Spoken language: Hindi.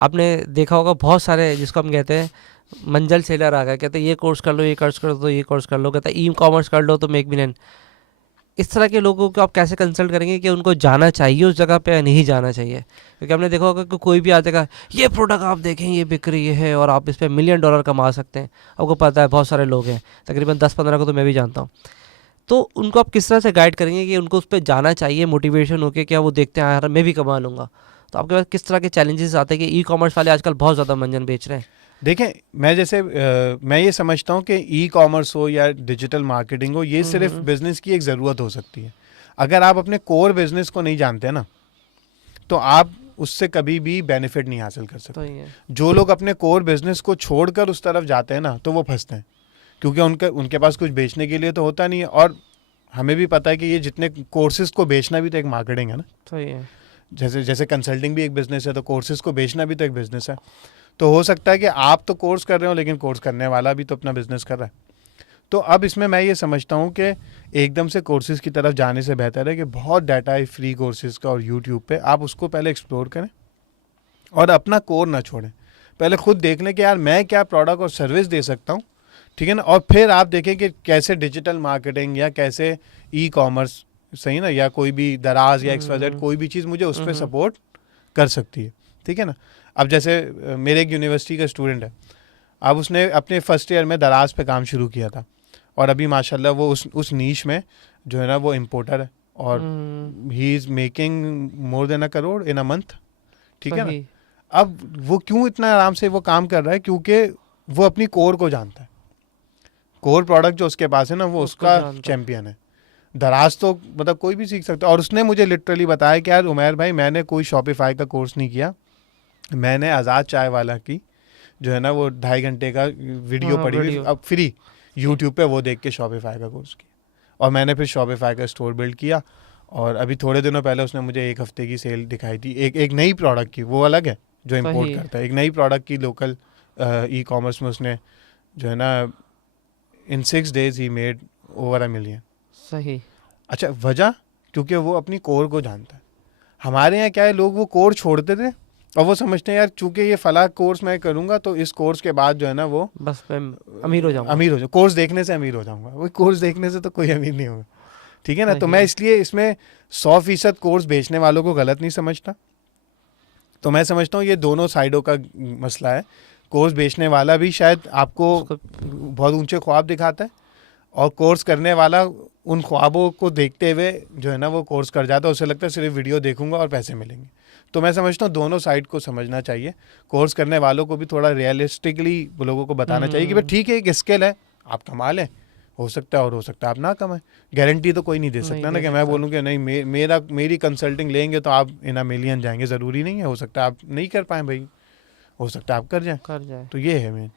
आपने देखा होगा बहुत सारे जिसको हम कहते हैं मंजल सेलर आ गए, कहते हैं ये कोर्स कर लो, ये कोर्स कर लो, ये कोर्स कर लो, कहता है ई कॉमर्स कर लो तो मेक बिलियन। इस तरह के लोगों को आप कैसे कंसल्ट करेंगे कि उनको जाना चाहिए उस जगह पे या नहीं जाना चाहिए? क्योंकि हमने देखा होगा कि कोई भी आ जाएगा, ये प्रोडक्ट आप देखें, ये बिक रही है और आप इस पे $1 मिलियन कमा सकते हैं। आपको पता है बहुत सारे लोग हैं, तकरीबन 10-15 को तो मैं भी जानता हूँ। तो उनको आप किस तरह से गाइड करेंगे कि उनको उस पर जाना चाहिए मोटिवेशन होके, क्या वो देखते हैं यार मैं भी कमा लूँगा? तो आपके पास किस तरह के चैलेंजेस आते हैं कि ई कॉमर्स वाले आजकल बहुत ज़्यादा मंजन बेच रहे हैं? देखें, मैं जैसे मैं ये समझता हूँ कि ई कॉमर्स हो या डिजिटल मार्केटिंग हो, ये सिर्फ हम्म। बिजनेस की एक ज़रूरत हो सकती है। अगर आप अपने कोर बिजनेस को नहीं जानते ना, तो आप उससे कभी भी बेनिफिट नहीं हासिल कर तो सकते। ही है। जो लोग अपने कोर बिजनेस को छोड़कर उस तरफ जाते हैं ना, तो वो फंसते हैं, क्योंकि उनके पास कुछ बेचने के लिए तो होता नहीं है। और हमें भी पता है कि ये जितने कोर्सेज को बेचना भी तो एक मार्केटिंग है ना। तो ही है। जैसे जैसे कंसल्टिंग भी एक बिजनेस है, तो कोर्सेज को बेचना भी तो एक बिजनेस है। तो हो सकता है कि आप तो कोर्स कर रहे हो, लेकिन कोर्स करने वाला भी तो अपना बिजनेस कर रहा है। तो अब इसमें मैं ये समझता हूँ कि एकदम से कोर्सेज की तरफ जाने से बेहतर है कि बहुत डाटा है फ्री कोर्सेज का और यूट्यूब पे, आप उसको पहले एक्सप्लोर करें और अपना कोर ना छोड़ें। पहले खुद देख लें कि यार मैं क्या प्रोडक्ट और सर्विस दे सकता हूँ, ठीक है ना। और फिर आप देखें कि कैसे डिजिटल मार्केटिंग या कैसे ई कॉमर्स, सही ना, या कोई भी दराज या XYZ हम्म। कोई भी चीज़ मुझे उस पर हम्म। सपोर्ट कर सकती है, ठीक है ना। अब जैसे मेरे एक यूनिवर्सिटी का स्टूडेंट है, अब उसने अपने फर्स्ट ईयर में दराज पे काम शुरू किया था, और अभी माशाल्लाह वो उस नीश में जो है ना वो इम्पोर्टर है, और hmm. He is making more than $1 crore in a month, ठीक है ना। सही। अब वो क्यों इतना आराम से वो काम कर रहा है? क्योंकि वो अपनी कोर को जानता है। कोर प्रोडक्ट जो उसके पास है ना, वो उसको उसका जानता है। चैंपियन है। दराज तो मतलब कोई भी सीख सकता है। और उसने मुझे लिटरली बताया कि यार उमैर भाई, मैंने कोई शॉपिफाई का कोर्स नहीं किया, मैंने आज़ाद चाय वाला की जो है ना वो 2.5 घंटे का हाँ वीडियो हाँ, पड़ी हुई वीडियो। अब फ्री यूट्यूब पे, वो देख के शॉपिफाई का कोर्स किया। और मैंने फिर शॉपिफाई का स्टोर बिल्ड किया। और अभी थोड़े दिनों पहले उसने मुझे 1 हफ्ते की सेल दिखाई थी, एक एक नई प्रोडक्ट की, वो अलग है जो इम्पोर्ट सही। करता है, एक नई प्रोडक्ट की लोकल ई कॉमर्स में उसने जो है ना इन 6 days he made over $1 million। सही। अच्छा, वजह? क्योंकि वो अपनी कोर को जानता है। हमारे यहाँ क्या है, लोग वो कोर छोड़ते थे और वो समझते हैं यार चूंकि ये फला कोर्स मैं करूंगा तो इस कोर्स के बाद जो है ना वो बस मैं अमीर हो जाऊंगा। अमीर हो जाऊँ, कोर्स देखने से अमीर हो जाऊंगा। वो कोर्स देखने से तो कोई अमीर नहीं होगा, ठीक है ना। तो मैं सही। इसलिए इसमें 100% कोर्स बेचने वालों को गलत नहीं समझता। तो मैं समझता हूँ ये दोनों साइडों का मसला है। कोर्स बेचने वाला भी शायद आपको उसको। बहुत ऊंचे ख्वाब दिखाता है, और कोर्स करने वाला उन ख्वाबों को देखते हुए जो है ना वो कोर्स कर जाता है, उसे लगता है सिर्फ वीडियो देखूंगा और पैसे मिलेंगे। तो मैं समझता हूँ दोनों साइड को समझना चाहिए। कोर्स करने वालों को भी थोड़ा रियलिस्टिकली लोगों को बताना चाहिए कि भाई हम्म। ठीक है, एक स्किल है, आप कमा लें, हो सकता है और हो सकता है आप ना कमाएं। गारंटी तो कोई नहीं दे नहीं सकता ना दे कि मैं सकता। बोलूँ कि नहीं मेरी कंसल्टिंग लेंगे तो आप इन अ मिलियन जाएंगे, ज़रूरी नहीं है। हो सकता है आप नहीं कर पाएँ भाई, हो सकता है आप कर जाएं। कर जाए। तो ये है मेन।